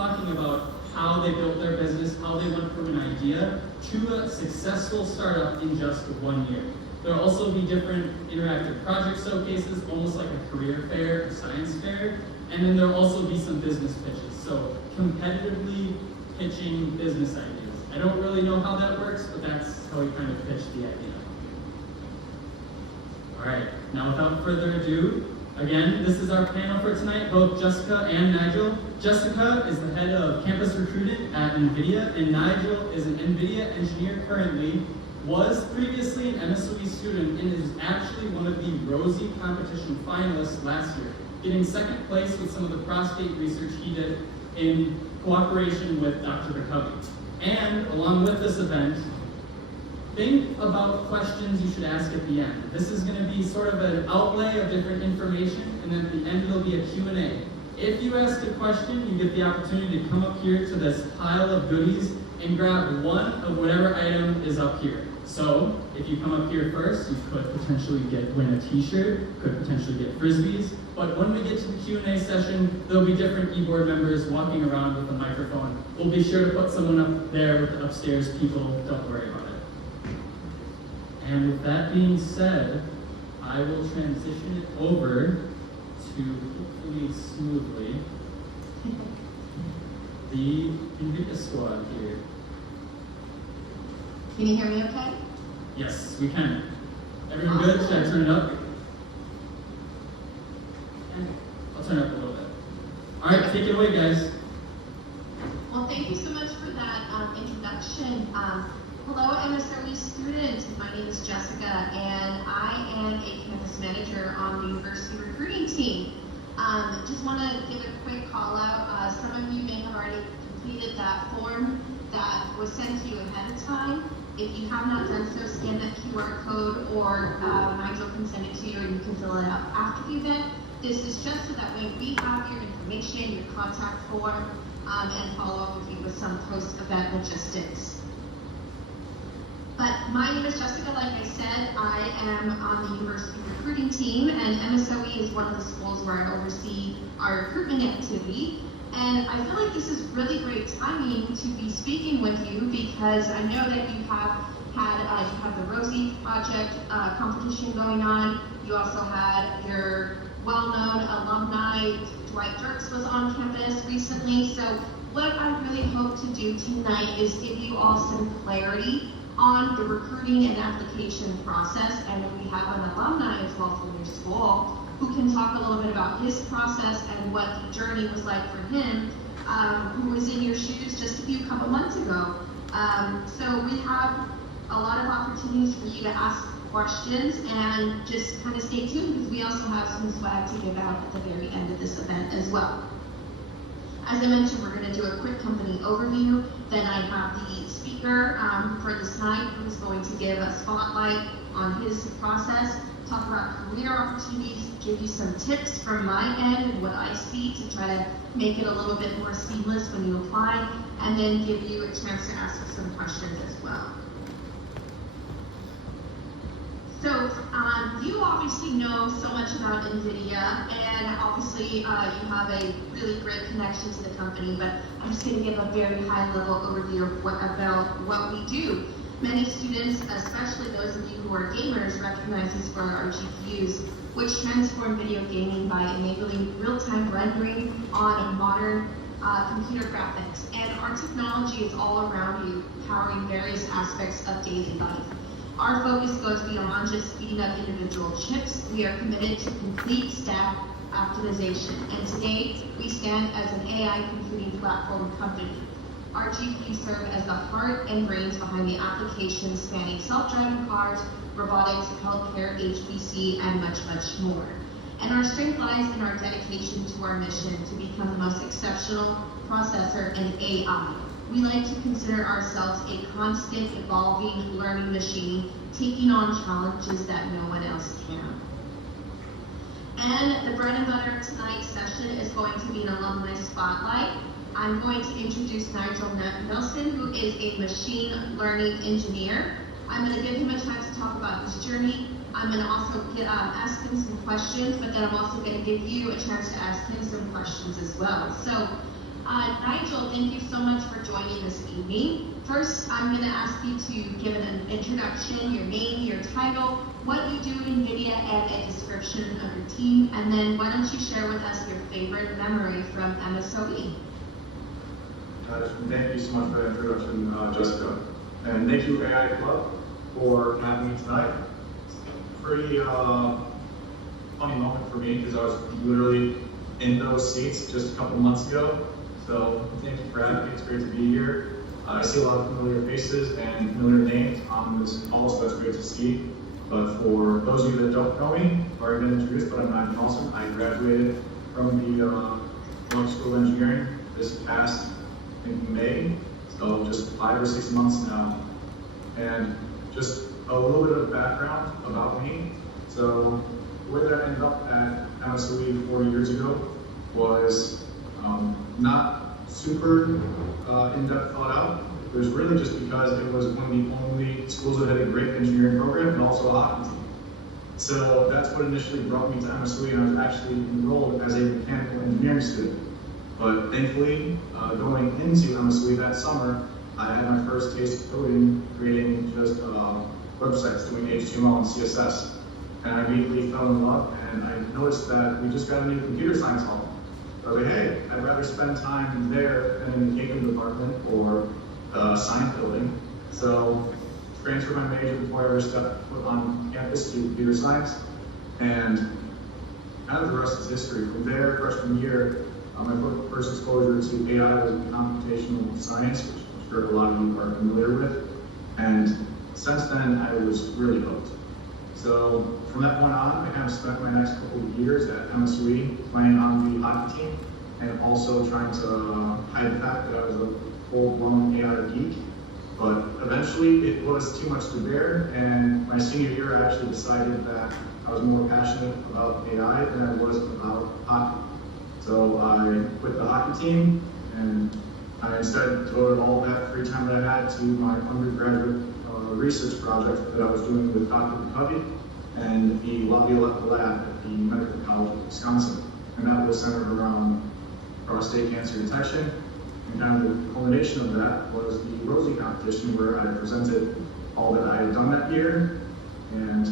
talking about how they built their business, how they went from an idea to a successful startup in just 1 year. There'll also be different interactive project showcases, almost like a career fair, a science fair, and then there'll also be some business pitches. So competitively pitching business ideas. I don't really know how that works, but that's how we kind of pitch the idea. All right, now without further ado, again, this is our panel for tonight, both Jessica and Nigel. Jessica is the head of campus recruiting at NVIDIA, and Nigel is an NVIDIA engineer currently, was previously an MSOE student, and is actually one of the Rosie competition finalists last year, getting second place with some of the prostate research he did in cooperation with Dr. McCovey. And along with this event, think about questions you should ask at the end. This is going to be sort of an outlay of different information, and then at the end there'll be a Q&A. If you ask a question, you get the opportunity to come up here to this pile of goodies and grab one of whatever item is up here. So, if you come up here first, you could potentially win a t-shirt, could potentially get frisbees, but when we get to the Q&A session, there'll be different e-board members walking around with a microphone. We'll be sure to put someone up there with the upstairs people, don't worry about it. And with that being said, I will transition it over to, hopefully smoothly, the NVIDIA squad here. Can you hear me okay? Yes, we can. Everyone good? Should I turn it up? I'll turn it up a little bit. All right, take it away, guys. Well, thank you so much for that introduction. Hello, MSOE students. My name is Jessica, and I am a campus manager on the university recruiting team. Just want to give a quick call out. Some of you may have already completed that form that was sent to you ahead of time. If you have not done so, scan that QR code, or Nigel can send it to you and you can fill it out after the event. This is just so that way we have your information, your contact form, and follow up with you with some post-event logistics. But my name is Jessica. Like I said, I am on the university recruiting team, and MSOE is one of the schools where I oversee our recruitment activity. And I feel like this is really great timing to be speaking with you, because I know that you have had the Rosie project competition going on. You also had your well-known alumni, Dwight Dirks, was on campus recently. So what I really hope to do tonight is give you all some clarity on the recruiting and application process. And then we have an alumni as well from your school who can talk a little bit about his process and what the journey was like for him, who was in your shoes just a couple months ago. So we have a lot of opportunities for you to ask questions, and just kind of stay tuned, because we also have some swag to give out at the very end of this event as well. As I mentioned, we're going to do a quick company overview. Then I have the speaker for this night, who's going to give a spotlight on his process, talk about career opportunities, give you some tips from my end and what I see to try to make it a little bit more seamless when you apply, and then give you a chance to ask some questions as well. So you obviously know so much about NVIDIA, and obviously you have a really great connection to the company, but I'm just going to give a very high-level overview of what we do. Many students, especially those of you who are gamers, recognize us for our GPUs, which transform video gaming by enabling real-time rendering on modern computer graphics. And our technology is all around you, powering various aspects of daily life. Our focus goes beyond just speeding up individual chips. We are committed to complete stack optimization. And today, we stand as an AI computing platform company. Our GPUs serve as the heart and brains behind the applications spanning self-driving cars, robotics, healthcare, HPC, and much, much more. And our strength lies in our dedication to our mission to become the most exceptional processor in AI. We like to consider ourselves a constant, evolving learning machine, taking on challenges that no one else can. And the bread and butter of tonight's session is going to be an alumni spotlight. I'm going to introduce Nigel Nelson, who is a machine learning engineer. I'm going to give him a chance to talk about his journey. I'm going to also ask him some questions, but then I'm also going to give you a chance to ask him some questions as well. So, Nigel, thank you so much for joining this evening. First, I'm going to ask you to give an introduction, your name, your title, what you do at NVIDIA, and a description of your team. And then why don't you share with us your favorite memory from MSOE? Thank you so much for that introduction, Jessica. And thank you, AI Club, for having me tonight. It's a pretty funny moment for me because I was literally in those seats just a couple months ago. So thank you for having me. It's great to be here. I see a lot of familiar faces and familiar names on this call, so that's great to see. But for those of you that don't know me, I've already been introduced, but I'm Nigel Nelson. I graduated from the Electrical School of Engineering this past, I think, May, so just 5 or 6 months now. And just a little bit of background about me. So the way that I ended up at MSOE 4 years ago was not super in-depth thought out. It was really just because it was one of the only schools that had a great engineering program and also a hockey team. So that's what initially brought me to MSOE, and I was actually enrolled as a mechanical engineering student. But thankfully, going into MSOE that summer, I had my first taste of coding, creating just websites, doing HTML and CSS. And I immediately fell in love, and I noticed that we just got a new computer science hall. I was like, hey, I'd rather spend time there than in the catering department or science building. So transferred my major before I ever stepped foot on campus to computer science. And kind of the rest is history. From there, freshman year, my first exposure to AI was in computational science, which I'm sure a lot of you are familiar with. And since then, I was really hooked. So from that point on, I kind of spent my next couple of years at MSOE playing on the hockey team and also trying to hide the fact that I was a full-blown AI geek. But eventually it was too much to bear, and my senior year I actually decided that I was more passionate about AI than I was about hockey. So I quit the hockey team and I instead devoted all that free time that I had to my undergraduate research project that I was doing with Dr. McCovey and the Laviolette Lab at the Medical College of Wisconsin. And that was centered around prostate cancer detection. And kind of the culmination of that was the Rosie competition, where I presented all that I had done that year. And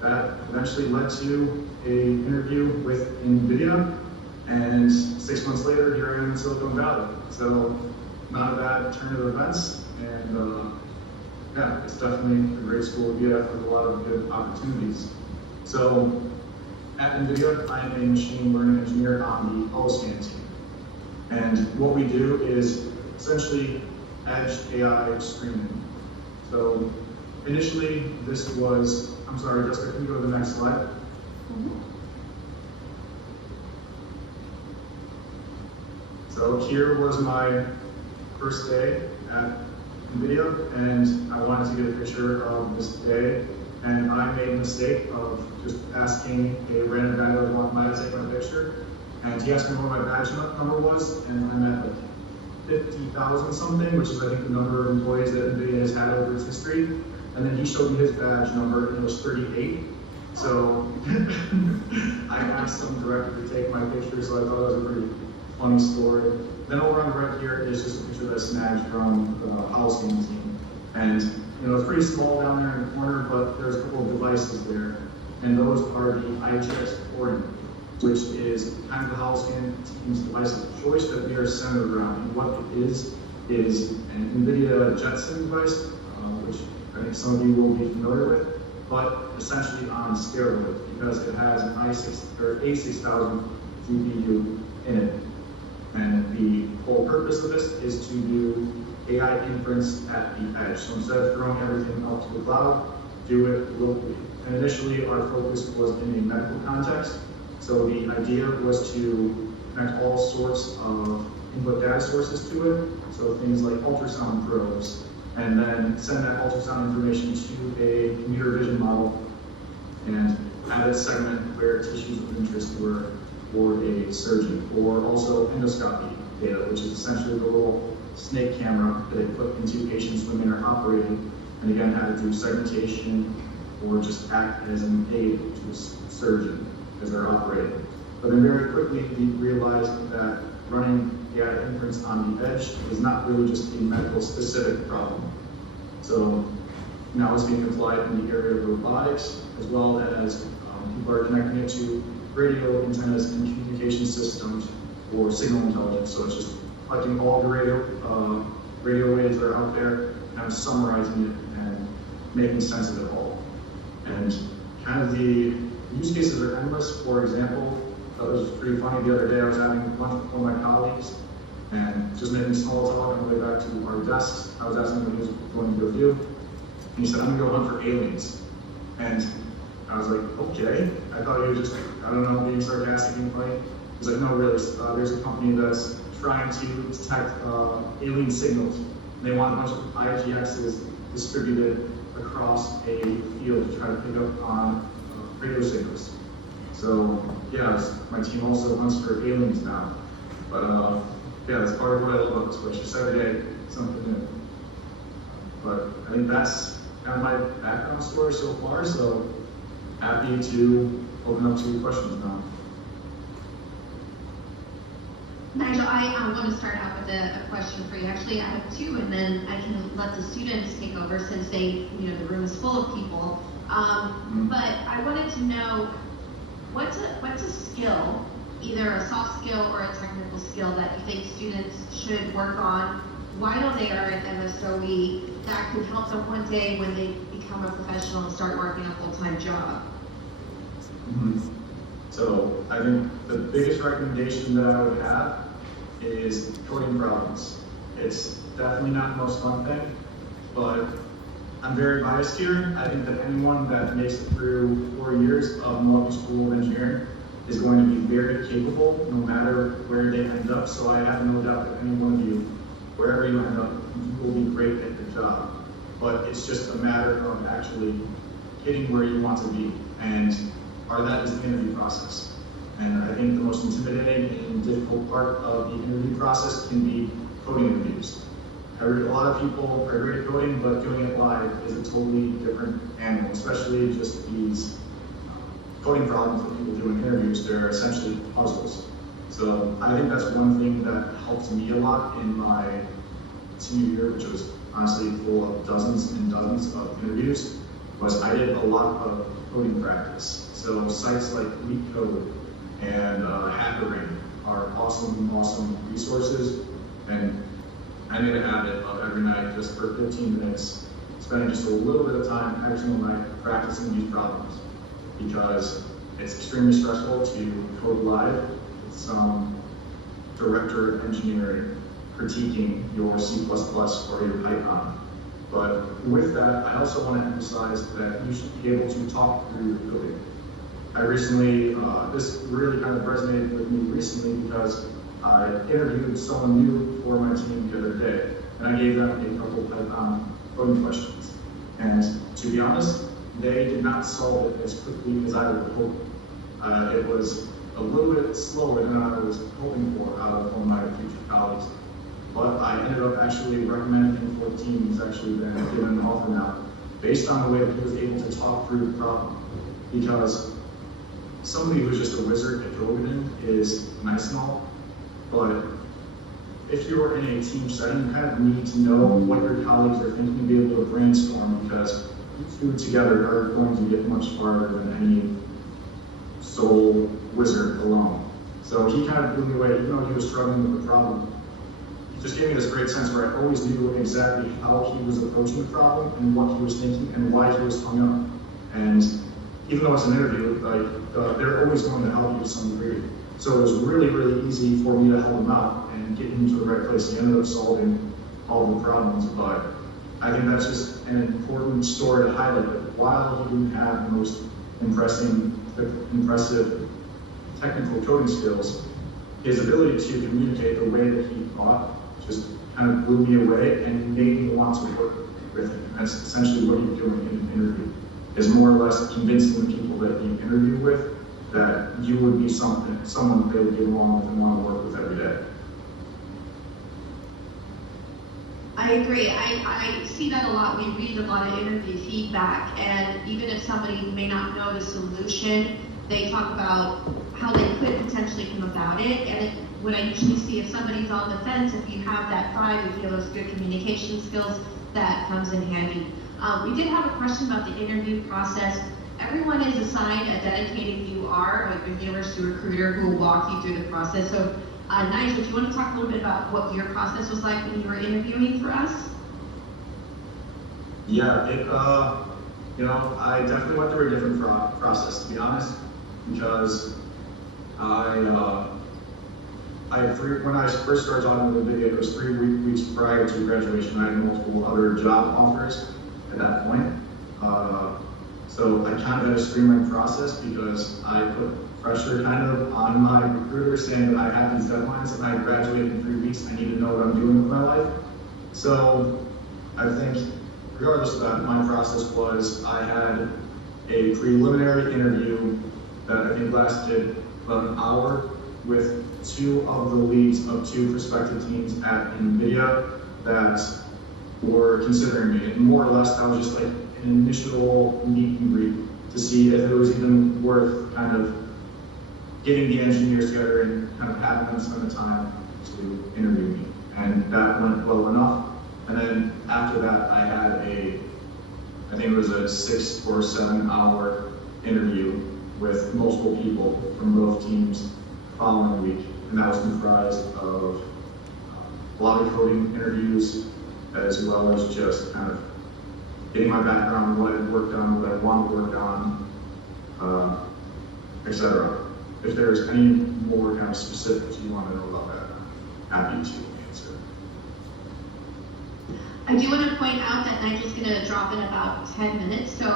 that eventually led to an interview with NVIDIA. And 6 months later, here I am in Silicon Valley. So not a bad turn of events. And yeah, it's definitely a great school to be at with a lot of good opportunities. So at NVIDIA, I am a machine learning engineer on the holoscan team. And what we do is essentially edge AI streaming. So initially, this was, I'm sorry, Jessica, can you go to the next slide? So here was my first day at NVIDIA, and I wanted to get a picture of this day, and I made a mistake of just asking a random guy that was walking by to take my picture, and he asked me what my badge number was, and I'm at like 50,000 something, which is I think the number of employees that NVIDIA has had over its history, and then he showed me his badge number, and it was 38. So I asked some director to take my picture, so I thought it was a pretty funny story. Then over on the right here is just a picture that I snagged from the holoscan team. And you know, it's pretty small down there in the corner, but there's a couple of devices there. And those are the IHX recording, which is kind of the holoscan team's device of choice that we are centered around. And what it is an NVIDIA Jetson device, which I think some of you will be familiar with, but essentially on steroids because it has an A6000 GPU in it. And the whole purpose of this is to do AI inference at the edge. So instead of throwing everything out to the cloud, do it locally. And initially, our focus was in a medical context. So the idea was to connect all sorts of input data sources to it. So things like ultrasound probes, and then send that ultrasound information to a computer vision model and add a segment where tissues of interest were for a surgeon, or also endoscopy data, which is essentially the little snake camera that they put into patients when they're operating, and again, how to do segmentation or just act as an aid to a surgeon as they're operating. But then very quickly, we realized that running AI inference on the edge is not really just a medical specific problem. So now it's being applied in the area of robotics, as well as people are connecting it to radio antennas and communication systems for signal intelligence. So it's just collecting all the radio waves that are out there, kind of summarizing it and making sense of it all. And kind of the use cases are endless. For example, that was pretty funny the other day. I was having lunch with one of my colleagues and just making small talk on the way back to our desks. I was asking him what he was going to go do. And he said, I'm going to go hunt for aliens. And I was like, okay. I thought he was just, I don't know, being sarcastic and funny. He's like, no, really, there's a company that's trying to detect alien signals. And they want a bunch of IGXs distributed across a field to try to pick up on radio signals. So, yeah, my team also hunts for aliens now. But, yeah, that's part of what I love about this place. Just every day, something new. But I think that's kind of my background story so far, so happy to open up to questions now. Nigel, I want to start out with a question for you. Actually, I have two, and then I can let the students take over since they, the room is full of people. But I wanted to know, what's a skill, either a soft skill or a technical skill that you think students should work on while they are at MSOE that could help them one day when they become a professional and start working a full-time job? So I think the biggest recommendation that I would have is coding problems. It's definitely not the most fun thing, but I'm very biased here. I think that anyone that makes it through 4 years of Milwaukee School of Engineering is going to be very capable no matter where they end up. So I have no doubt that any one of you, wherever you end up, you will be great at your job. But it's just a matter of actually getting where you want to be. And part of that is the interview process. And I think the most intimidating and difficult part of the interview process can be coding interviews. A lot of people are great at coding, but doing it live is a totally different animal, especially just these coding problems that people do in interviews. They're essentially puzzles. So I think that's one thing that helped me a lot in my senior year, which was honestly full of dozens and dozens of interviews, was I did a lot of coding practice. So sites like LeetCode and HackerRank are awesome resources. And I made a habit of every night, just for 15 minutes, spending just a little bit of time every single night practicing these problems, because it's extremely stressful to code live with some director of engineering critiquing your C++ or your Python. But with that, I also want to emphasize that you should be able to talk through your coding. I recently, this really kind of resonated with me recently because I interviewed someone new for my team the other day, and I gave them a couple of coding questions. And to be honest, they did not solve it as quickly as I would hope. It was a little bit slower than I was hoping for out of one of my future colleagues. But I ended up actually recommending him for the team. He's actually been given an offer now, based on the way that he was able to talk through the problem. Because somebody who's just a wizard at coding is nice and all, but if you're in a team setting, you kind of need to know what your colleagues are thinking and be able to brainstorm, because you two together are going to get much farther than any sole wizard alone. So he kind of blew me away, even though he was struggling with the problem. He just gave me this great sense where I always knew exactly how he was approaching the problem and what he was thinking and why he was hung up. And even though it's an interview, they're always going to help you to some degree. So it was really easy for me to help him out and get him to the right place. He ended up solving all the problems, but I think that's just an important story to highlight, that while he didn't have the most impressive technical coding skills, his ability to communicate the way that he thought just kind of blew me away and made me want to work with him. That's essentially what you're doing in an interview, is more or less convincing the people that you interview with that you would be someone they would get along with and want to work with every day. I agree. I see that a lot. We read a lot of interview feedback, and even if somebody may not know the solution, they talk about how they could potentially come about it. And what I usually see, if somebody's on the fence, if you have that drive, if you have those good communication skills, that comes in handy. We did have a question about the interview process. Everyone is assigned a dedicated UR, like a university recruiter, who will walk you through the process. So, Nigel, do you want to talk a little bit about what your process was like when you were interviewing for us? Yeah, I definitely went through a different process, to be honest, because when I first started talking with NVIDIA, it was 3 weeks prior to graduation. I had multiple other job offers at that point. So I kind of had a streamlined process because I put pressure kind of on my recruiter saying that I had these deadlines and I graduated in 3 weeks. I need to know what I'm doing with my life. So I think regardless of that, my process was I had a preliminary interview that I think lasted about an hour with 2 of the leads of 2 prospective teams at NVIDIA that were considering me. And more or less, that was just like an initial meet and greet to see if it was even worth kind of getting the engineers together and kind of having them spend the time to interview me. And that went well enough. And then after that, I had I think it was a 6 or 7 hour interview with multiple people from both teams the following week. And that was comprised of a lot of coding interviews, as well as just kind of getting my background, what I'd worked on, what I want to work on, etc. If there's any more kind of specifics you want to know about that, I'm happy to answer. I do want to point out that Nigel's going to drop in about 10 minutes, so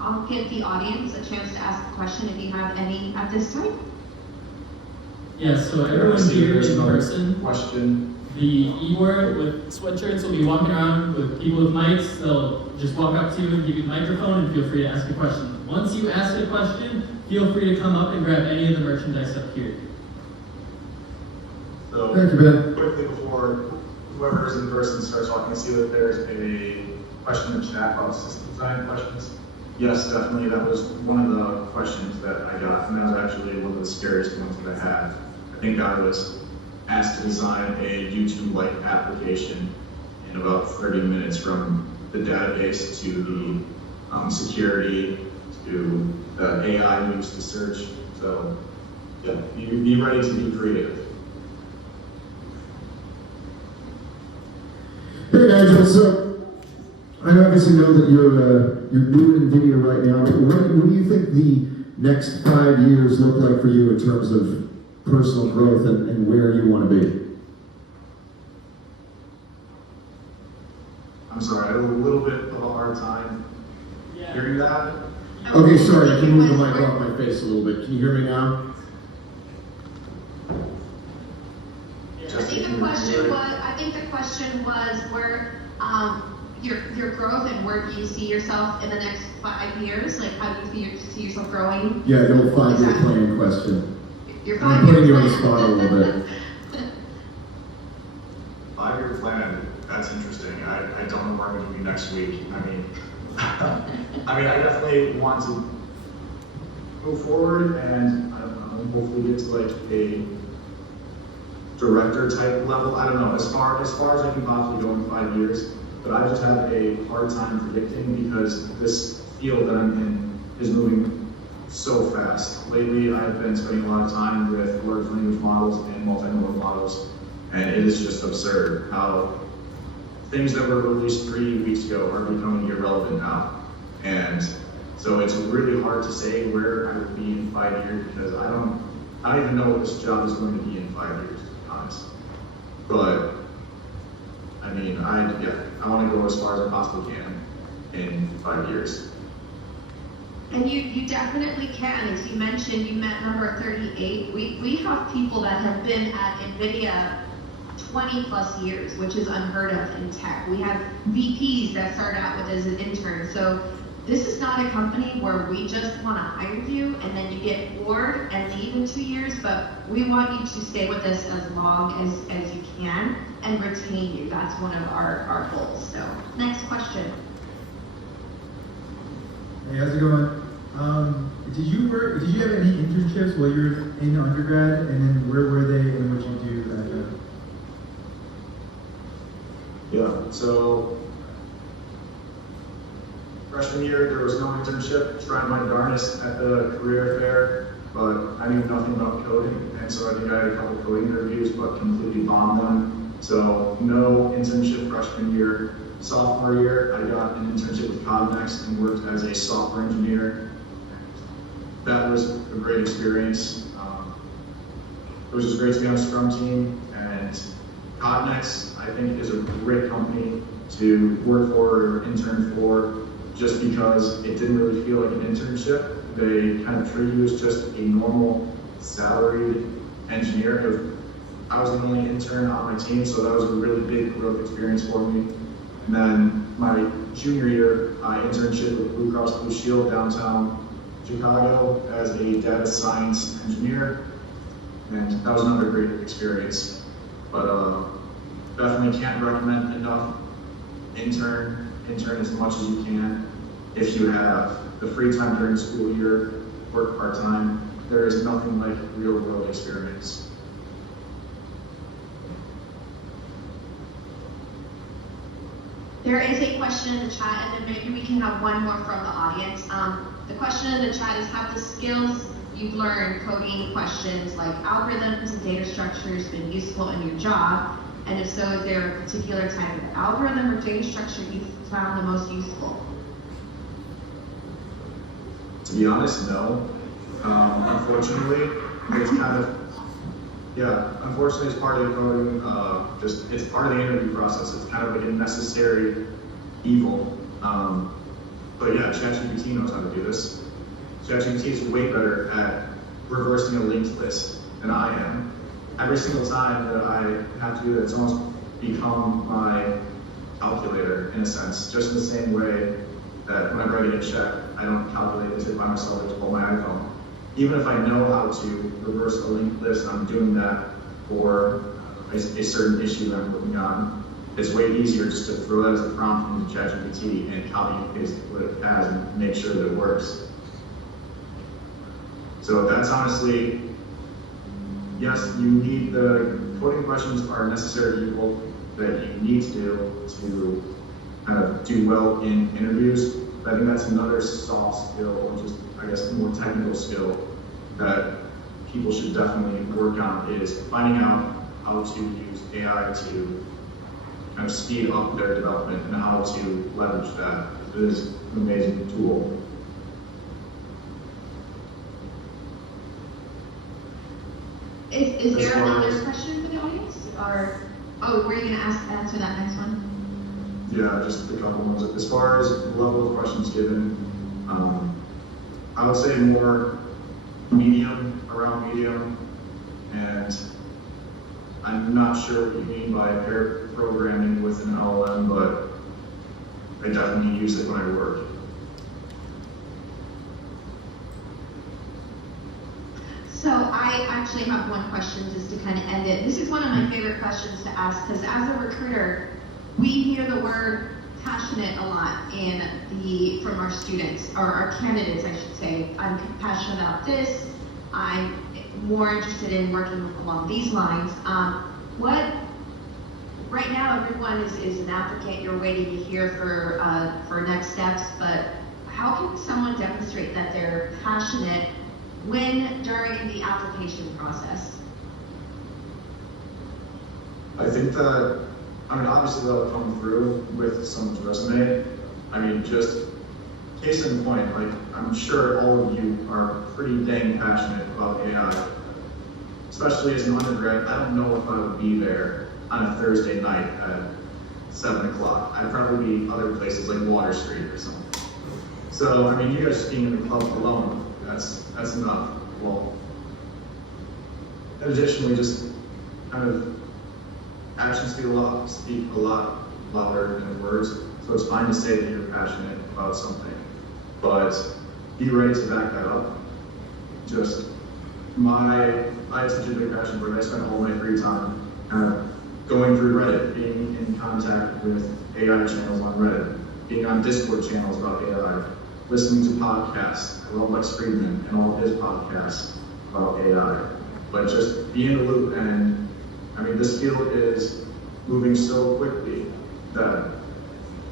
I'll give the audience a chance to ask a question if you have any at this time. Yeah, so everyone here in person, question. The E-word with sweatshirts will be walking around with people with mics. They'll just walk up to you and give you the microphone and feel free to ask a question. Once you ask a question, feel free to come up and grab any of the merchandise up here. So, thank you, Ben. Quickly before whoever is in person starts talking, I see that there's a question in the chat about system design questions. Yes, definitely. That was one of the questions that I got, and that was actually one of the scariest ones that I had. I think I was asked to design a YouTube-like application in about 30 minutes, from the database to the security to the AI used to search. So, yeah, be ready to be creative. Hey Nigel, so I obviously know that you're new in NVIDIA right now, but what do you think the next 5 years look like for you in terms of personal growth and where you want to be? I'm sorry, I had a little bit of a hard time hearing that. Okay, sorry, I can move the mic off my face a little bit. Can you hear me now? I think the question was where your growth and where do you see yourself in the next 5 years? Like, how do you see yourself growing? Yeah, the old 5-year plan question. Your I'm 5-year putting you on plan. the spot a little bit. 5-year plan, that's interesting. I don't know where I'm going to be next week. I definitely want to move forward and, I don't know, hopefully get to like a director type level. I don't know, as far as I can possibly go in 5 years, but I just have a hard time predicting because this field that I'm in is moving so fast. Lately, I've been spending a lot of time with large language models and multimodal models, and it is just absurd how things that were released 3 weeks ago are becoming irrelevant now. And so it's really hard to say where I will be in 5 years because I don't even know what this job is going to be in 5 years, to be honest. But I want to go as far as I possibly can in 5 years. And you definitely can. As you mentioned, you met number 38. We have people that have been at NVIDIA 20 plus years, which is unheard of in tech. We have VPs that start out with as an intern. So this is not a company where we just want to hire you and then you get bored and leave in 2 years, but we want you to stay with us as long as you can and retain you. That's one of our goals. So next question. Hey, how's it going? Did you have any internships while you were in undergrad, and then where were they, and what did you do at that? Yeah, so freshman year, there was no internship, tried my darnest at the career fair, but I knew nothing about coding, and so I think I had a couple coding interviews, but completely bombed them. So no internship freshman year. Sophomore year, I got an internship with Cognex and worked as a software engineer. That was a great experience. It was just great to be on a Scrum team, and Cognex, I think, is a great company to work for or intern for, just because it didn't really feel like an internship. They kind of treat you as just a normal salaried engineer. I was the only intern on my team, so that was a really big growth experience for me. And then my junior year, I internship with Blue Cross Blue Shield downtown Chicago as a data science engineer, and that was another great experience. But definitely can't recommend enough intern as much as you can. If you have the free time during school year, work part-time, there is nothing like real world experience. There is a question in the chat, and then maybe we can have one more from the audience. The question in the chat is, have the skills you've learned coding questions like algorithms and data structures been useful in your job? And if so, is there a particular type of algorithm or data structure you found the most useful? To be honest, no. Unfortunately, it's kind of, unfortunately it's part of the coding, it's part of the interview process. It's kind of like a necessary evil. But yeah, ChatGPT knows how to do this. ChatGPT is way better at reversing a linked list than I am. Every single time that I have to do that, it's almost become my calculator in a sense, just in the same way that whenever I get a check, I don't calculate it by myself, I just pull my iPhone. Even if I know how to reverse a linked list, I'm doing that for a certain issue that I'm working on. It's way easier just to throw that as a prompt into ChatGPT and copy and paste what it has and make sure that it works. So that's honestly, yes, you need the coding questions are a necessary evil that you need to do to kind of do well in interviews. But I think that's another soft skill, or just, I guess, a more technical skill that people should definitely work on, is finding out how to use AI to kind of speed up their development and how to leverage that. It is an amazing tool. Is there another question for the audience? Or, were you going to answer that next one? Yeah, just a couple ones. As far as the level of questions given, I would say more medium, around medium, and I'm not sure what you mean by pair programming with an LLM, but I definitely use it when I work. So I actually have one question just to kind of end it. This is one of my favorite questions to ask, because as a recruiter, we hear the word passionate a lot from our students, or our candidates, I should say. I'm passionate about this. I'm more interested in working along these lines. Right now, everyone is an applicant. You're waiting to hear for next steps, but how can someone demonstrate that they're passionate during the application process? I think that, obviously that'll come through with someone's resume. Just case in point, I'm sure all of you are pretty dang passionate about AI. Especially as an undergrad, I don't know if I would be there on a Thursday night at 7 o'clock. I'd probably be other places like Water Street or something. So, you guys being in the club alone, that's enough. Well, and additionally, just kind of actions speak a lot louder than words. So it's fine to say that you're passionate about something, but be ready to back that up. I have such a big passion for it. I spend all my free time kind of going through Reddit, being in contact with AI channels on Reddit, being on Discord channels about AI, listening to podcasts. I love Lex Friedman and all of his podcasts about AI. But just be in the loop, and I mean, this field is moving so quickly that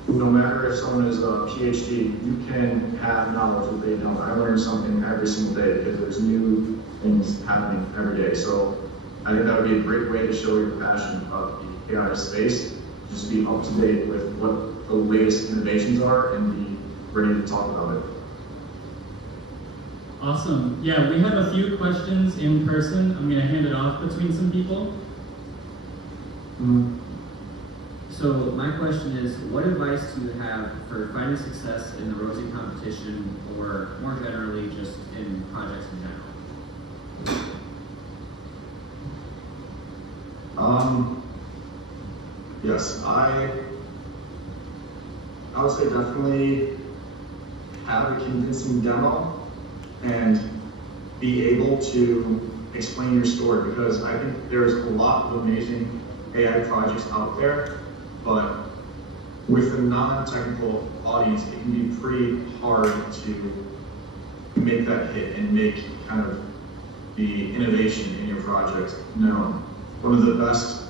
no matter if someone is a PhD, you can have knowledge that they don't. I learn something every single day because there's new things happening every day. So I think that would be a great way to show your passion of the AI space. Just be up to date with what the latest innovations are and be ready to talk about it. Awesome. Yeah, we have a few questions in person. I'm going to hand it off between some people. So my question is, what advice do you have for finding success in the ROSI competition, or more generally, just in projects in general? Yes, I would say definitely have a convincing demo and be able to explain your story, because I think there's a lot of amazing AI projects out there, but with a non-technical audience, it can be pretty hard to make that hit and make kind of the innovation in your project known. One of the best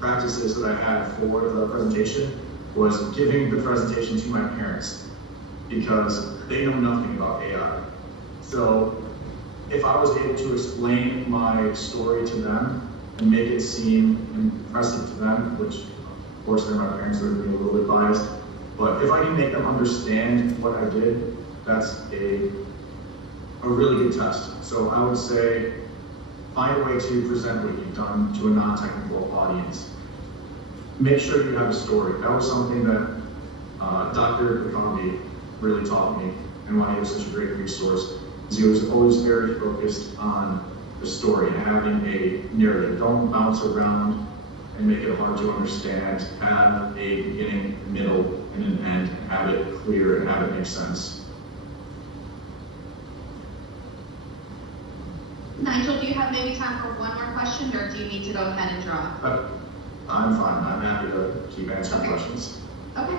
practices that I had for the presentation was giving the presentation to my parents, because they know nothing about AI. So if I was able to explain my story to them and make it seem impressive to them, which of course they're my parents, they're being a little bit biased, but if I can make them understand what I did, that's a really good test. So I would say, find a way to present what you've done to a non-technical audience. Make sure you have a story. That was something that Dr. Kokambi really taught me, and why he was such a great resource, because he was always very focused on the story and having a narrative. Don't bounce around and make it hard to understand. Have a beginning, middle, and an end. Have it clear and have it make sense. Nigel, do you have maybe time for one more question, or do you need to go ahead and drop? I'm fine. I'm happy to keep answering Okay. questions. Okay.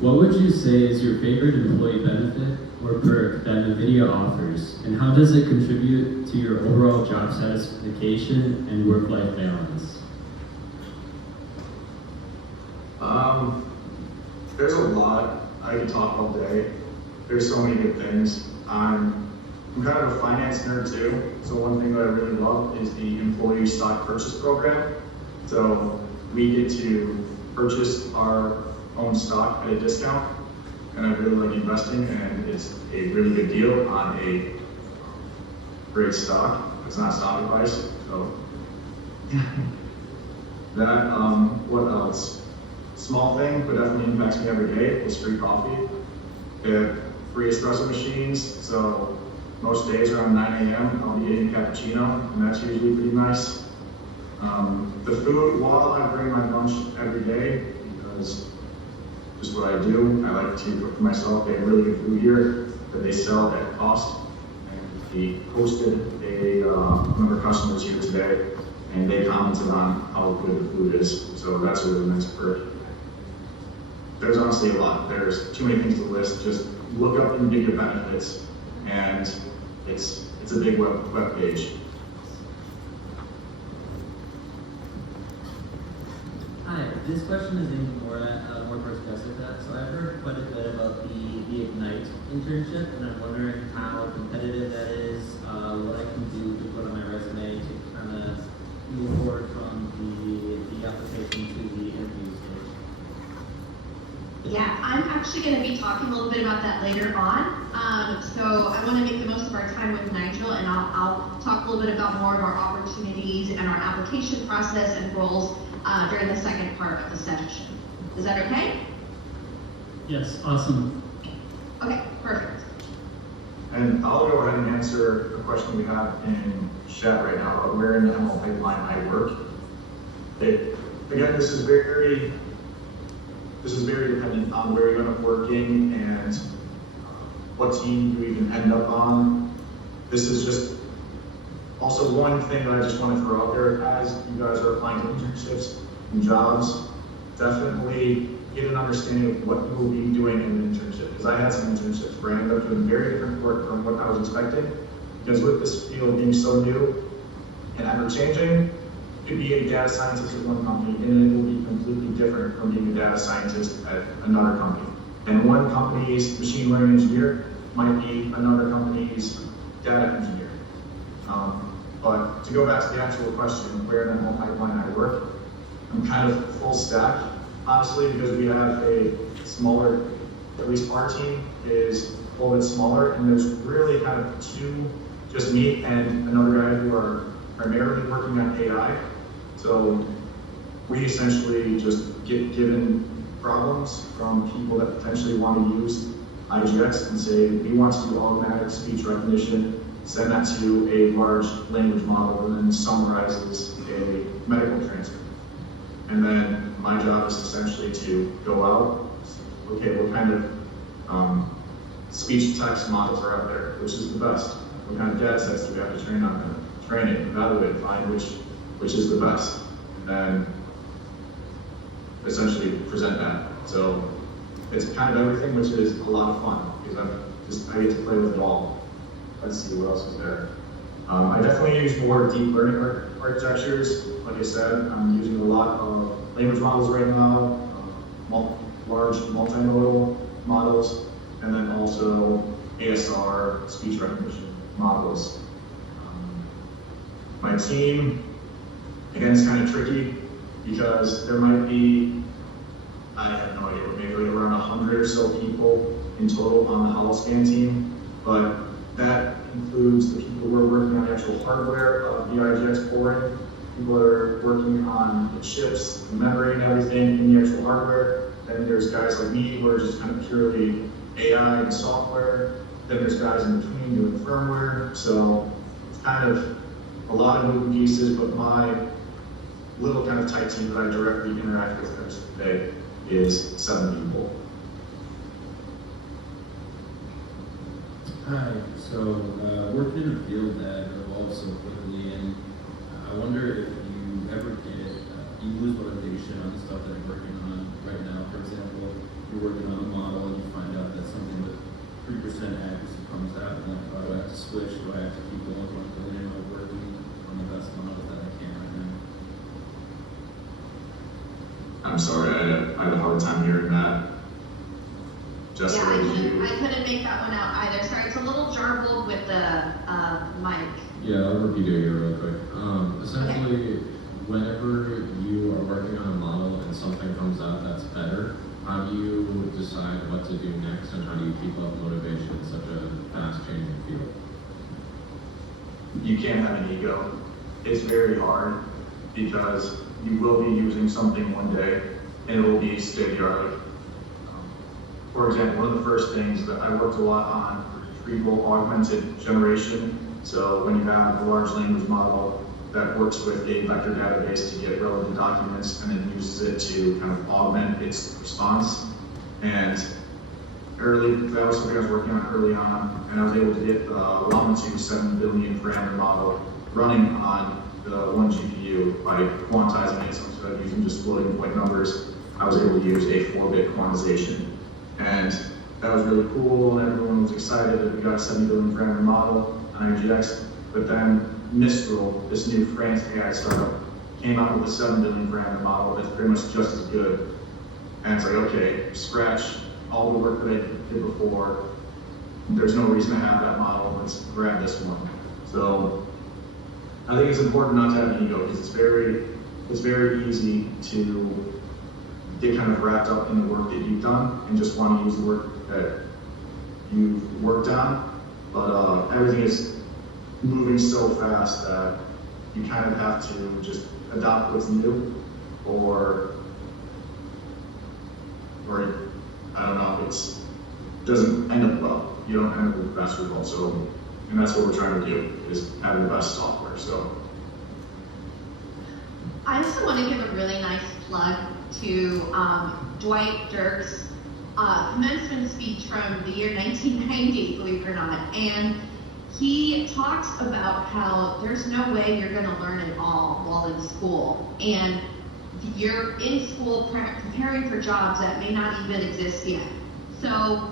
What would you say is your favorite employee benefit or perk that NVIDIA offers, and how does it contribute to your overall job satisfaction and work-life balance? There's a lot. I could talk all day. There's so many good things. I'm kind of a finance nerd too, so one thing that I really love is the employee stock purchase program. So we get to purchase our own stock at a discount, and I really like investing, and it's a really good deal on a great stock. It's not stock advice, so that, what else? Small thing, but definitely impacts me every day, is free coffee. They have free espresso machines, so most days around 9 a.m. I'll be eating a cappuccino, and that's usually pretty nice. The food, while I bring my lunch every day, because just what I do, I like to cook for myself. They have really good food here that they sell at cost. And we hosted one of our customers here today, and they commented on how good the food is. So that's a really nice perk. There's honestly a lot. There's too many things to list. Just look up NVIDIA benefits, and it's a big web page. Hi, this question is aimed more towards Jessica. So I've heard quite a bit about the Ignite internship, and I'm wondering how competitive that is, what I can do to put on my resume to kind of move forward from the application to the interview stage. Yeah, I'm actually going to be talking a little bit about that later on. So I want to make the most of our time with Nigel, and I'll talk a little bit about more of our opportunities and our application process and roles during the second part of the session. Is that okay? Yes, awesome. Okay, perfect. And I'll go ahead and answer a question we have in chat right now about where in the ML pipeline I work. Again, this is very dependent on where you end up working and what team you even end up on. This is just also one thing that I just want to throw out there as you guys are applying to internships and jobs. definitely get an understanding of what you will be doing in an internship. Because I had some internships where I ended up doing very different work from what I was expecting. Because with this field being so new and ever changing, you could be a data scientist at one company and it will be completely different from being a data scientist at another company. And one company's machine learning engineer might be another company's data engineer. But to go back to the actual question, where in the whole pipeline I work, I'm kind of full stack, honestly, because we have a smaller, at least our team is a little bit smaller, and there's really kind of two, just me and another guy who are primarily working on AI. So we essentially just get given problems from people that potentially want to use IGX and say, we want to do automatic speech recognition, send that to a large language model, and then summarizes a medical transcript. And then my job is essentially to go out, okay, what kind of speech-to-text models are out there, which is the best? What kind of data sets do we have to train on them? Train it, evaluate, find which is the best, and then essentially present that. So it's kind of everything, which is a lot of fun, because I get to play with it all. Let's see what else is there. I definitely use more deep learning architectures. Like I said, I'm using a lot of language models right now, large multimodal models, and then also ASR, speech recognition models. My team, again, is kind of tricky because there might be, I have no idea, maybe around 100 or so people in total on the HoloScan team, but that includes the people who are working on the actual hardware of the IGX board, people that are working on the chips, the memory and everything in the actual hardware. Then there's guys like me who are just kind of purely AI and software. Then there's guys in between doing firmware. So it's kind of a lot of moving pieces, but my little kind of tight team that I directly interact with every day is 7 people. Hi, so working in a field that evolves so quickly, and I wonder if you ever get, you lose motivation on the stuff that you're working on right now. For example, you're working on a model and you find out that something with 3% accuracy comes out, and like, oh, do I have to switch? Do I have to keep going? Do I am I working on the best model that I can right now? I'm sorry, I had a hard time hearing that. Just Yeah, you. I couldn't make that one out either. Sorry, it's a little jarbled with the mic. Yeah, I'll repeat it here real quick. Essentially, whenever you are working on a model and something comes out that's better, how do you decide what to do next, and how do you keep up motivation in such a fast-changing field? You can't have an ego. It's very hard because you will be using something one day and it will be state-of-the-art. For example, one of the first things that I worked a lot on retrieval augmented generation. So when you have a large language model that works with a vector database to get relevant documents and then uses it to kind of augment its response. And that was something I was working on early on, and I was able to get the Llama 2 7 billion parameter model running on the one GPU by quantizing it. So instead of using just floating point numbers, I was able to use a 4-bit quantization. And that was really cool, and everyone was excited that we got a 7 billion parameter model on IGX. But then Mistral, this new France AI startup, came out with a 7 billion parameter model that's pretty much just as good. And it's like, okay, scratch all the work that I did before. There's no reason to have that model. Let's grab this one. So I think it's important not to have an ego, because it's very easy to get kind of wrapped up in the work that you've done and just want to use the work that you've worked on. But everything is moving so fast that you kind of have to just adopt what's new, or I don't know, it doesn't end up well. You don't end up with the best results. So, and that's what we're trying to do, is have the best software. So I also want to give a really nice plug to Dwight Dirk's commencement speech from the year 1990, believe it or not. And he talks about how there's no way you're going to learn it all while in school. And you're in school preparing for jobs that may not even exist yet. So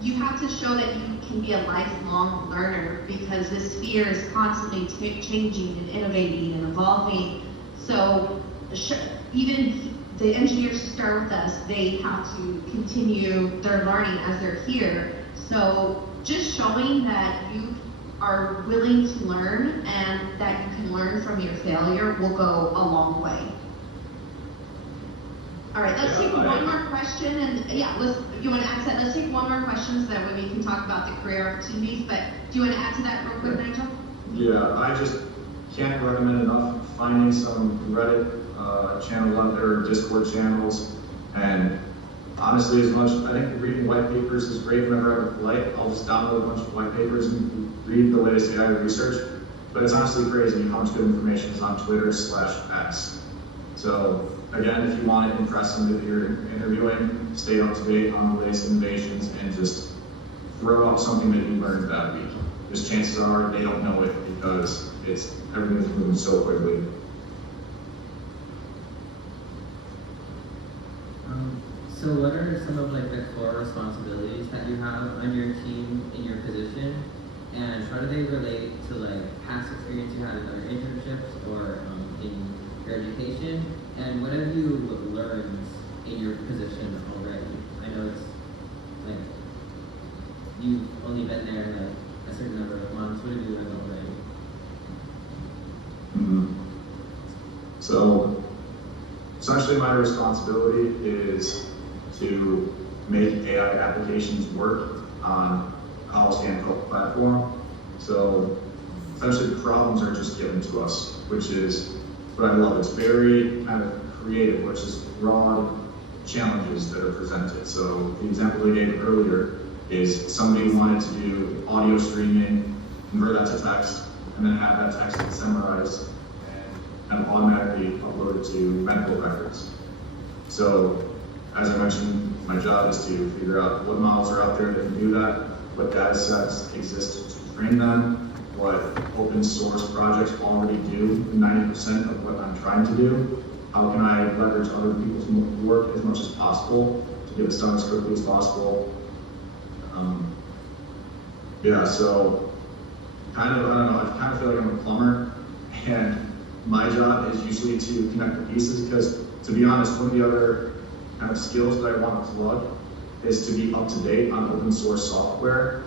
you have to show that you can be a lifelong learner, because this sphere is constantly changing and innovating and evolving. So even the engineers who start with us, they have to continue their learning as they're here. So just showing that you are willing to learn and that you can learn from your failure will go a long way. All right, let's take one more question, and yeah, you want to add to that? Let's take one more question so that way we can talk about the career opportunities. But do you want to add to that real quick, Nigel? Yeah, I just can't recommend enough finding some Reddit channels out there, Discord channels, and honestly, as much, I think reading white papers is great whenever I have a flight. I'll just download a bunch of white papers and read the latest AI research, but it's honestly crazy how much good information is on Twitter/X. So again, if you want to impress somebody that you're interviewing, stay up to date on the latest innovations and just throw out something that you learned that week. Because chances are they don't know it because everything's moving so quickly. So what are some of like the core responsibilities that you have on your team in your position, and how do they relate to like past experience you had in other internships or in your education? And what have you learned in your position already? I know it's like you've only been there like a certain number of months. What have you learned already? So essentially my responsibility is to make AI applications work on Holoscan platform. So essentially the problems are just given to us, which is what I love. It's very kind of creative, which is broad challenges that are presented. So the example we gave earlier is somebody wanted to do audio streaming, convert that to text, and then have that text get summarized and automatically uploaded to medical records. So as I mentioned, my job is to figure out what models are out there that can do that, what data sets exist to train them, what open source projects already do 90% of what I'm trying to do. How can I leverage other people's work as much as possible to get it done as quickly as possible? Yeah, so I don't know, I kind of feel like I'm a plumber, and my job is usually to connect the pieces, because to be honest, one of the other kind of skills that I want to plug is to be up to date on open source software.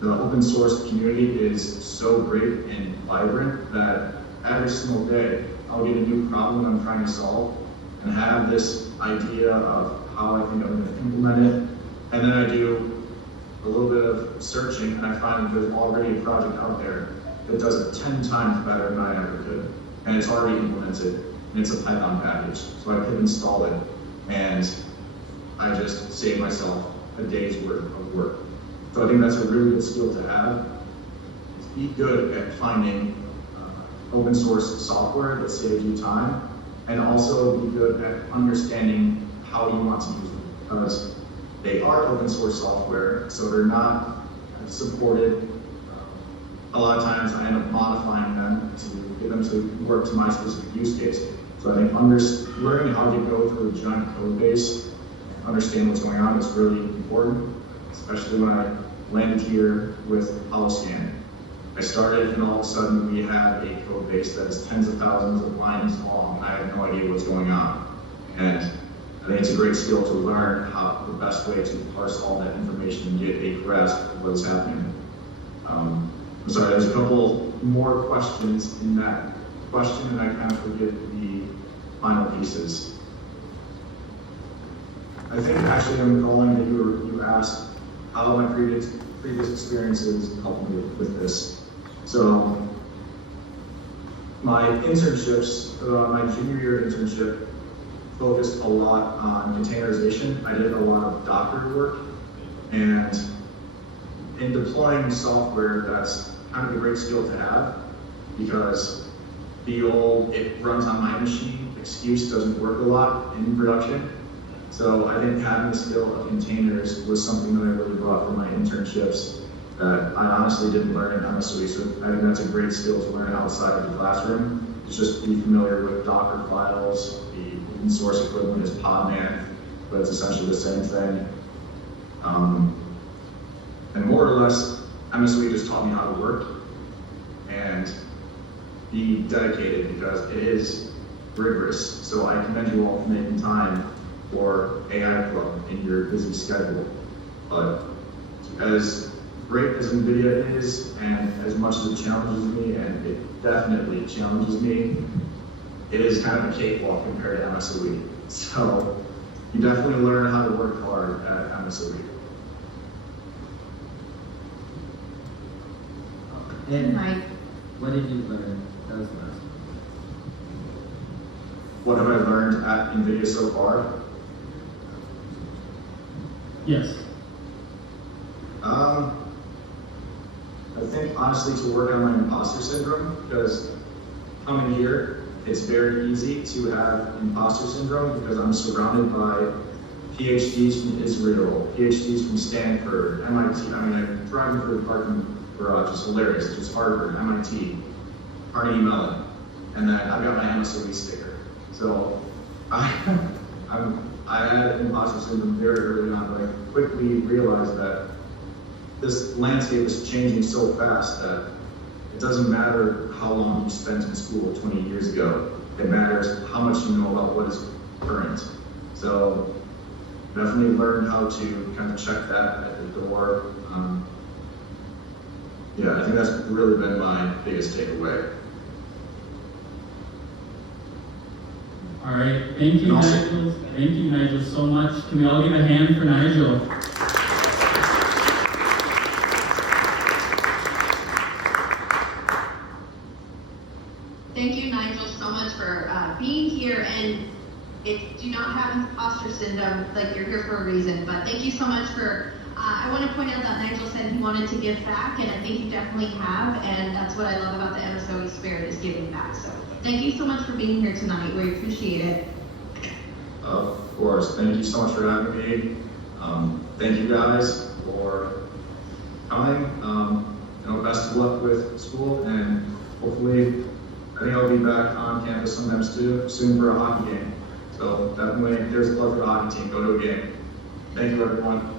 The open source community is so great and vibrant that every single day I'll get a new problem I'm trying to solve and have this idea of how I think I'm going to implement it. And then I do a little bit of searching and I find that there's already a project out there that does it 10 times better than I ever could. And it's already implemented, and it's a Python package. So I could install it, and I just save myself a day's worth of work. So I think that's a really good skill to have, is be good at finding open source software that saves you time, and also be good at understanding how you want to use them, because they are open source software, so they're not supported. A lot of times I end up modifying them to get them to work to my specific use case. So I think learning how to go through a giant code base, understand what's going on is really important, especially when I landed here with Holoscan. I started and all of a sudden we have a code base that is tens of thousands of lines long. I have no idea what's going on. And I think it's a great skill to learn how the best way to parse all that information and get a grasp of what's happening. I'm sorry, there's a couple more questions in that question, and I kind of forget the final pieces. I think actually I'm calling that you asked how my previous experiences helped me with this. So my internships, my junior year internship focused a lot on containerization. I did a lot of Docker work, and in deploying software, that's kind of a great skill to have, because the old "it runs on my machine" excuse doesn't work a lot in production. So I think having the skill of containers was something that I really brought from my internships that I honestly didn't learn in MSOE. So I think that's a great skill to learn outside of the classroom. It's just be familiar with Docker files, the open source equivalent is Podman, but it's essentially the same thing. And more or less, MSOE just taught me how to work and be dedicated because it is rigorous. So I commend you all for making time for AI Club in your busy schedule. But as great as NVIDIA is, and as much as it challenges me, and it definitely challenges me, it is kind of a cakewalk compared to MSOE. So you definitely learn how to work hard at MSOE. And Mike. what did you learn? That was the last one. What have I learned at NVIDIA so far? Yes. I think honestly to work on my imposter syndrome, because coming here, it's very easy to have imposter syndrome because I'm surrounded by PhDs from Israel, PhDs from Stanford, MIT. I mean, I'm driving through the parking garage, it's hilarious. It's Harvard, MIT, Carnegie Mellon, and then I've got my MSOE sticker. So I had imposter syndrome very early on, but I quickly realized that this landscape is changing so fast that it doesn't matter how long you spent in school 20 years ago. It matters how much you know about what is current. So definitely learned how to kind of check that at the door. Yeah, I think that's really been my biggest takeaway. All right, thank you, Nigel. Thank you, Nigel, so much. Can we all give a hand for Nigel? Thank you, Nigel, so much for being here. And do not have imposter syndrome, like you're here for a reason. But thank you so much for. I want to point out that Nigel said he wanted to give back, and I think you definitely have. And that's what I love about the MSOE spirit is giving back. So thank you so much for being here tonight. We appreciate it. Of course, thank you so much for having me. Thank you guys for coming. Best of luck with school, and hopefully, I think I'll be back on campus sometimes too, soon for a hockey game. So definitely, if there's a love for the hockey team, go to a game. Thank you, everyone.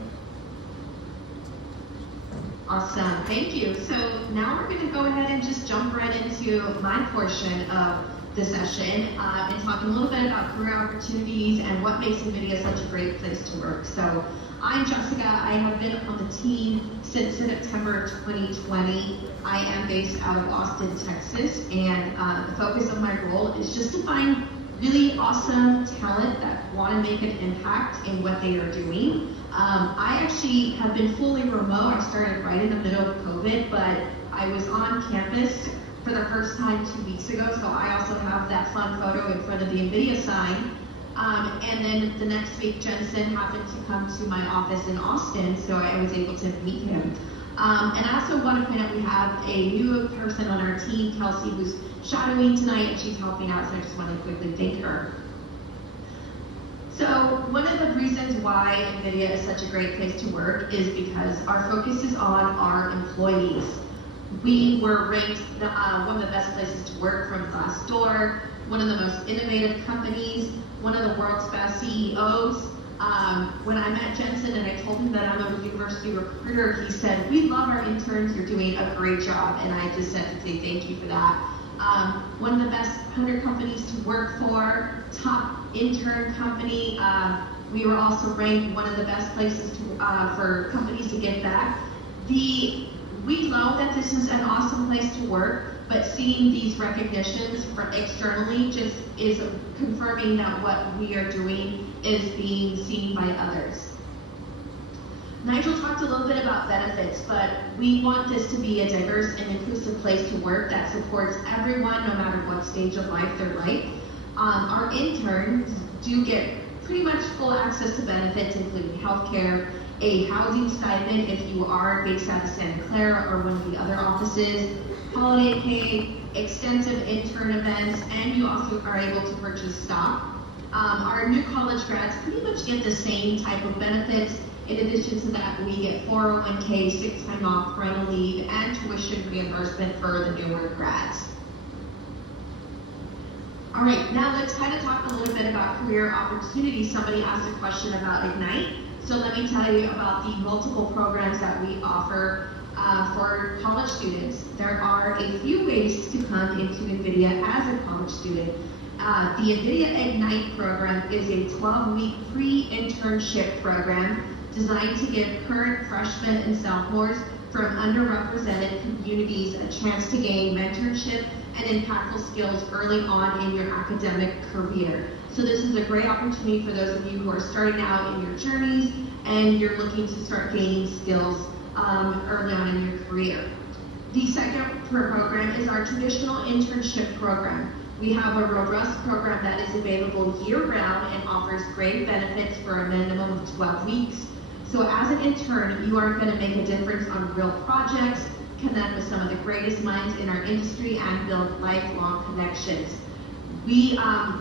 Awesome, thank you. So now we're going to go ahead and just jump right into my portion of the session and talking a little bit about career opportunities and what makes NVIDIA such a great place to work. So I'm Jessica. I have been on the team since September 2020. I am based out of Austin, Texas, and the focus of my role is just to find really awesome talent that want to make an impact in what they are doing. I actually have been fully remote. I started right in the middle of COVID, but I was on campus for the first time 2 weeks ago, so I also have that fun photo in front of the NVIDIA sign. And then the next week, Jensen happened to come to my office in Austin, so I was able to meet him. And I also want to point out we have a new person on our team, Kelsey, who's shadowing tonight, and she's helping out, so I just want to quickly thank her. So one of the reasons why NVIDIA is such a great place to work is because our focus is on our employees. We were ranked one of the best places to work from Glassdoor, one of the most innovative companies, one of the world's best CEOs. When I met Jensen and I told him that I'm a university recruiter, he said, "We love our interns, you're doing a great job." And I just said to say thank you for that. One of the best 100 companies to work for, top intern company. We were also ranked one of the best places for companies to give back. We know that this is an awesome place to work, but seeing these recognitions externally just is confirming that what we are doing is being seen by others. Nigel talked a little bit about benefits, but we want this to be a diverse and inclusive place to work that supports everyone no matter what stage of life they're like. Our interns do get pretty much full access to benefits, including healthcare, a housing stipend if you are based out of Santa Clara or one of the other offices, holiday pay, extensive intern events, and you also are able to purchase stock. Our new college grads pretty much get the same type of benefits. In addition to that, we get 401k, sick time off, parental leave, and tuition reimbursement for the newer grads. All right, now let's kind of talk a little bit about career opportunities. Somebody asked a question about Ignite. So let me tell you about the multiple programs that we offer for college students. There are a few ways to come into NVIDIA as a college student. The NVIDIA Ignite program is a 12-week pre-internship program designed to give current freshmen and sophomores from underrepresented communities a chance to gain mentorship and impactful skills early on in your academic career. So this is a great opportunity for those of you who are starting out in your journeys and you're looking to start gaining skills early on in your career. The second program is our traditional internship program. We have a robust program that is available year-round and offers great benefits for a minimum of 12 weeks. So as an intern, you are going to make a difference on real projects, connect with some of the greatest minds in our industry, and build lifelong connections. We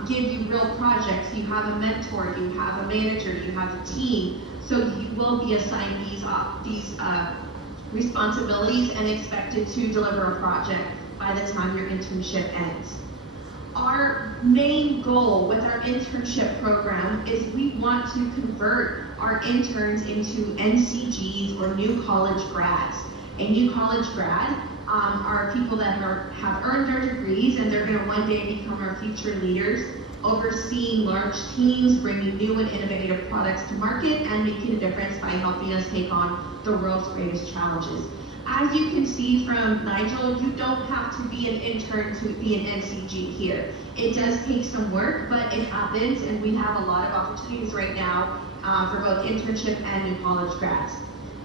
give you real projects. You have a mentor, you have a manager, you have a team. So you will be assigned these responsibilities and expected to deliver a project by the time your internship ends. Our main goal with our internship program is we want to convert our interns into NCGs or new college grads. A new college grad are people that have earned their degrees and they're going to one day become our future leaders, overseeing large teams, bringing new and innovative products to market, and making a difference by helping us take on the world's greatest challenges. As you can see from Nigel, you don't have to be an intern to be an NCG here. It does take some work, but it happens, and we have a lot of opportunities right now for both internship and new college grads.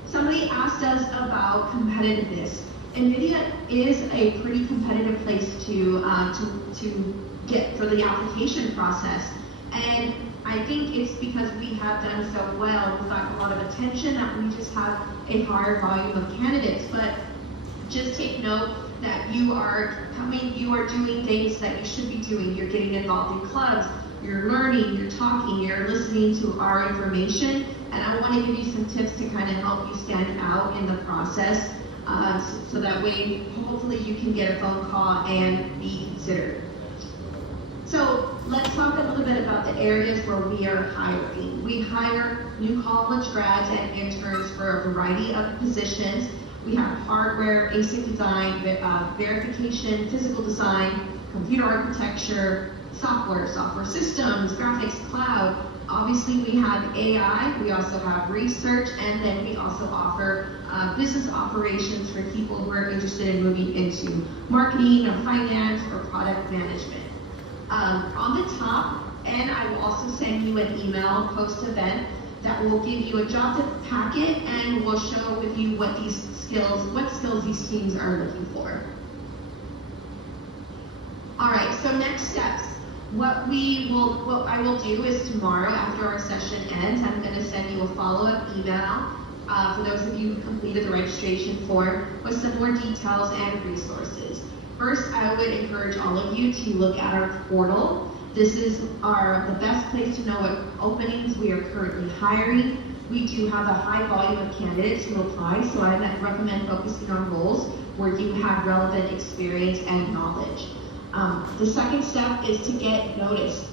Somebody asked us about competitiveness. NVIDIA is a pretty competitive place to get for the application process. And I think it's because we have done so well, we've gotten a lot of attention that we just have a higher volume of candidates. But just take note that you are doing things that you should be doing. You're getting involved in clubs, you're learning, you're talking, you're listening to our information. And I want to give you some tips to kind of help you stand out in the process. So that way, hopefully you can get a phone call and be considered. So let's talk a little bit about the areas where we are hiring. We hire new college grads and interns for a variety of positions. We have hardware, ASIC design, verification, physical design, computer architecture, software systems, graphics, cloud. Obviously, we have AI, we also have research, and then we also offer business operations for people who are interested in moving into marketing or finance or product management. On the top, and I will also send you an email post-event that will give you a job packet and will show with you what skills these teams are looking for. All right, so next steps. What I will do is tomorrow, after our session ends, I'm going to send you a follow-up email for those of you who completed the registration form with some more details and resources. First, I would encourage all of you to look at our portal. This is the best place to know what openings we are currently hiring. We do have a high volume of candidates who apply, so I recommend focusing on roles where you have relevant experience and knowledge. The second step is to get noticed.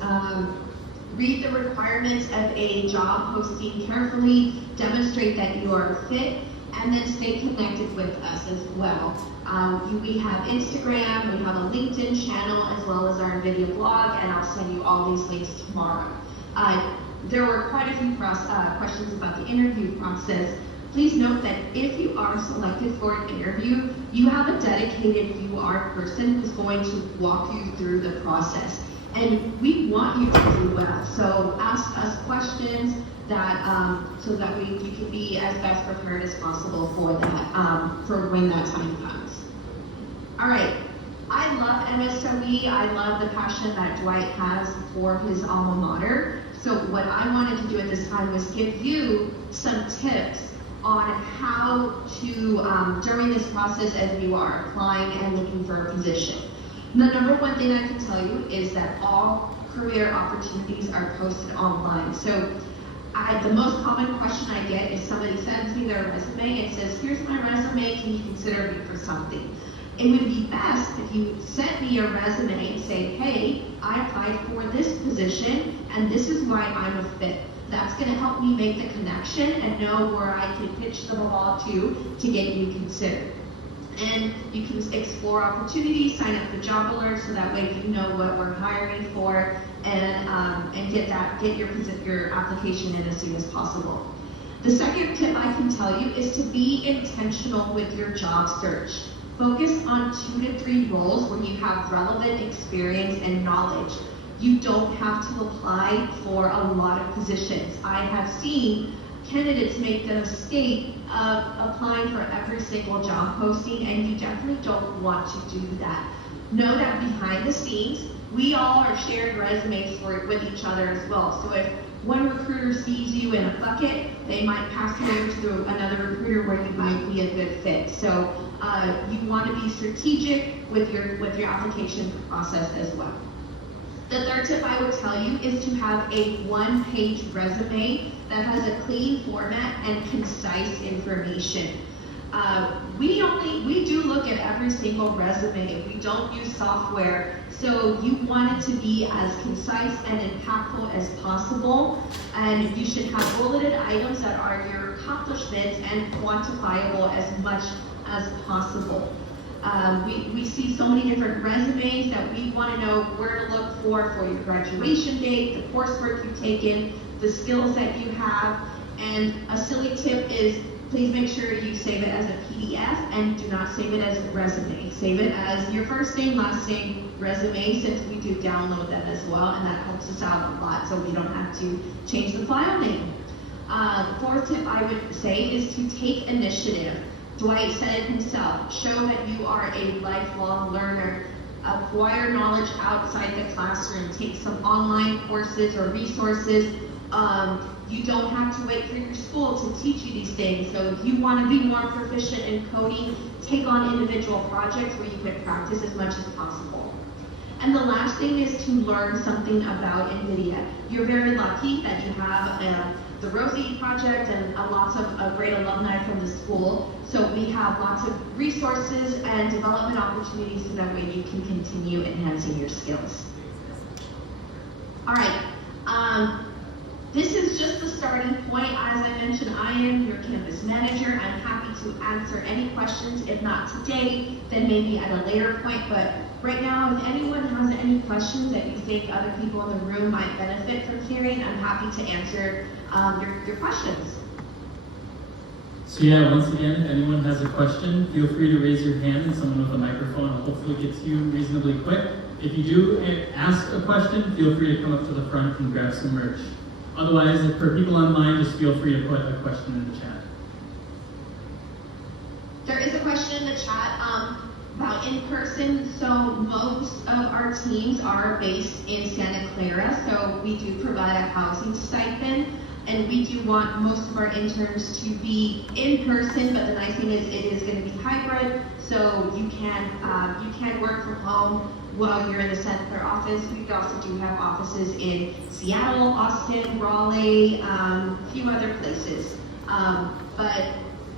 Read the requirements of a job posting carefully, demonstrate that you are a fit, and then stay connected with us as well. We have Instagram, we have a LinkedIn channel, as well as our NVIDIA blog, and I'll send you all these links tomorrow. There were quite a few questions about the interview process. Please note that if you are selected for an interview, you have a dedicated UR person who's going to walk you through the process. And we want you to do well. So ask us questions that so that you can be as best prepared as possible for that, for when that time comes. All right. I love MSOE. I love the passion that Dwight has for his alma mater. So what I wanted to do at this time was give you some tips on how to, during this process as you are applying and looking for a position. The number one thing I can tell you is that all career opportunities are posted online. So the most common question I get is somebody sends me their resume and says, here's my resume, can you consider me for something? it would be best if you sent me a resume and say, hey, I applied for this position and this is why I'm a fit. That's going to help me make the connection and know where I can pitch the ball to get you considered. And you can explore opportunities, sign up for job alerts, so that way you know what we're hiring for, and get your application in as soon as possible. The second tip I can tell you is to be intentional with your job search. Focus on 2 to 3 roles where you have relevant experience and knowledge. You don't have to apply for a lot of positions. I have seen candidates make the mistake of applying for every single job posting, and you definitely don't want to do that. Know that behind the scenes, we all are shared resumes with each other as well. So if one recruiter sees you in a bucket, they might pass you over to another recruiter where you might be a good fit. So you want to be strategic with your application process as well. The third tip I would tell you is to have a 1-page resume that has a clean format and concise information. We do look at every single resume. We don't use software, so you want it to be as concise and impactful as possible, and you should have bulleted items that are your accomplishments and quantifiable as much as possible. We see so many different resumes that we want to know where to look for your graduation date, the coursework you've taken, the skills that you have, and a silly tip is please make sure you save it as a PDF and do not save it as a resume. Save it as your first name, last name, resume, since we do download them as well, and that helps us out a lot so we don't have to change the file name. Fourth tip I would say is to take initiative. Dwight said it himself, show that you are a lifelong learner. Acquire knowledge outside the classroom. Take some online courses or resources. You don't have to wait for your school to teach you these things. So if you want to be more proficient in coding, take on individual projects where you can practice as much as possible. And the last thing is to learn something about NVIDIA. You're very lucky that you have the Rosie Project and lots of great alumni from the school. So we have lots of resources and development opportunities so that way you can continue enhancing your skills. All right. This is just the starting point. As I mentioned, I am your campus manager. I'm happy to answer any questions. If not today, then maybe at a later point. But right now, if anyone has any questions that you think other people in the room might benefit from hearing, I'm happy to answer your questions. So yeah, once again, if anyone has a question, feel free to raise your hand and someone with a microphone will hopefully get to you reasonably quick. If you do ask a question, feel free to come up to the front and grab some merch. Otherwise, if for people online, just feel free to put a question in the chat. There is a question in the chat about in-person. So most of our teams are based in Santa Clara, so we do provide a housing stipend, and we do want most of our interns to be in person, but the nice thing is it is going to be hybrid, so you can work from home while you're in the Santa Clara office. We also do have offices in Seattle, Austin, Raleigh, a few other places. But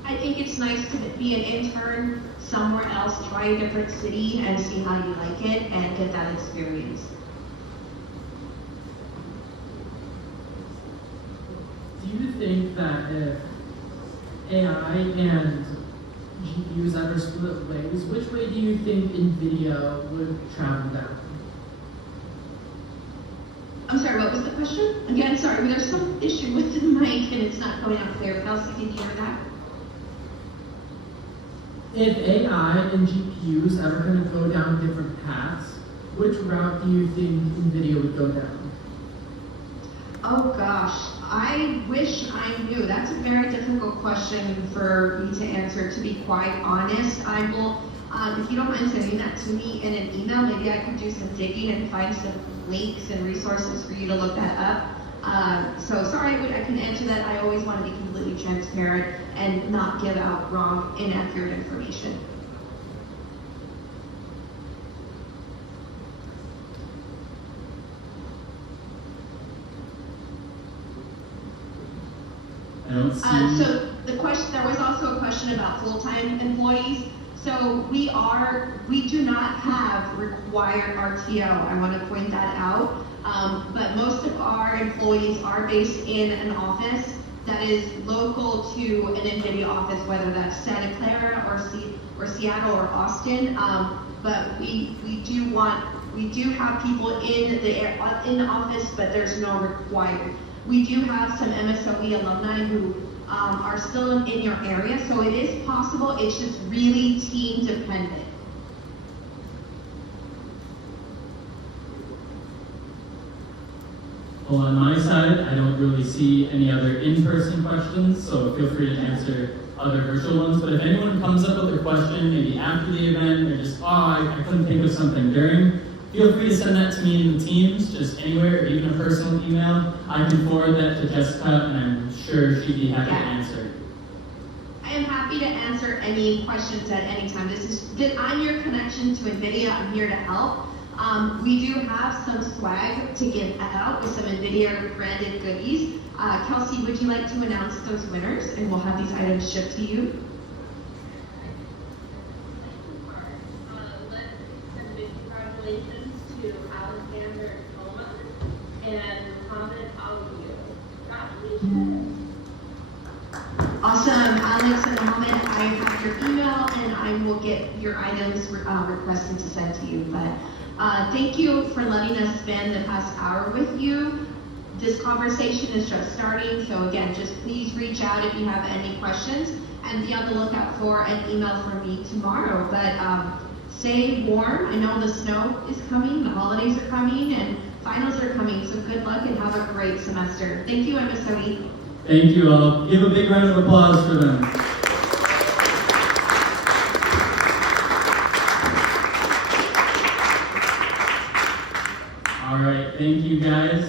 I think it's nice to be an intern somewhere else, try a different city and see how you like it and get that experience. Do you think that if AI and GPUs ever split ways, which way do you think NVIDIA would travel down? I'm sorry, what was the question? Again, sorry, there's some issue with the mic and it's not coming out clear. Kelsey, can you hear that? If AI and GPUs ever kind of go down different paths, which route do you think NVIDIA would go down? Oh gosh, I wish I knew. That's a very difficult question for me to answer, to be quite honest. I will, if you don't mind sending that to me in an email, maybe I could do some digging and find some links and resources for you to look that up. So sorry I couldn't answer that. I always want to be completely transparent and not give out wrong, inaccurate information. I don't see. So the question, there was also a question about full-time employees. So we do not have required RTO. I want to point that out. But most of our employees are based in an office that is local to an NVIDIA office, whether that's Santa Clara or Seattle or Austin. But we do have people in the office, but there's no required. We do have some MSOE alumni who are still in your area, so it is possible. It's just really team dependent. Well, on my side, I don't really see any other in-person questions, so feel free to answer other virtual ones. But if anyone comes up with a question, maybe after the event, or just, I couldn't think of something during, feel free to send that to me in the Teams, just anywhere, or even a personal email. I can forward that to Jessica, and I'm sure she'd be happy to answer. I am happy to answer any questions at any time. I'm your connection to NVIDIA. I'm here to help. We do have some swag to give out with some NVIDIA branded goodies. Kelsey, would you like to announce those winners, and we'll have these items shipped to you? Let's send big congratulations to Alexander Thomas and Mohammed Ali. Congratulations. Awesome, Alex and Mohammed, I have your email and I will get your items requested to send to you. But thank you for letting us spend the past hour with you. This conversation is just starting, so again, just please reach out if you have any questions and be on the lookout for an email from me tomorrow. But stay warm. I know the snow is coming, the holidays are coming, and finals are coming, so good luck and have a great semester. Thank you, MSOE. Thank you all. Give a big round of applause for them. All right, thank you guys.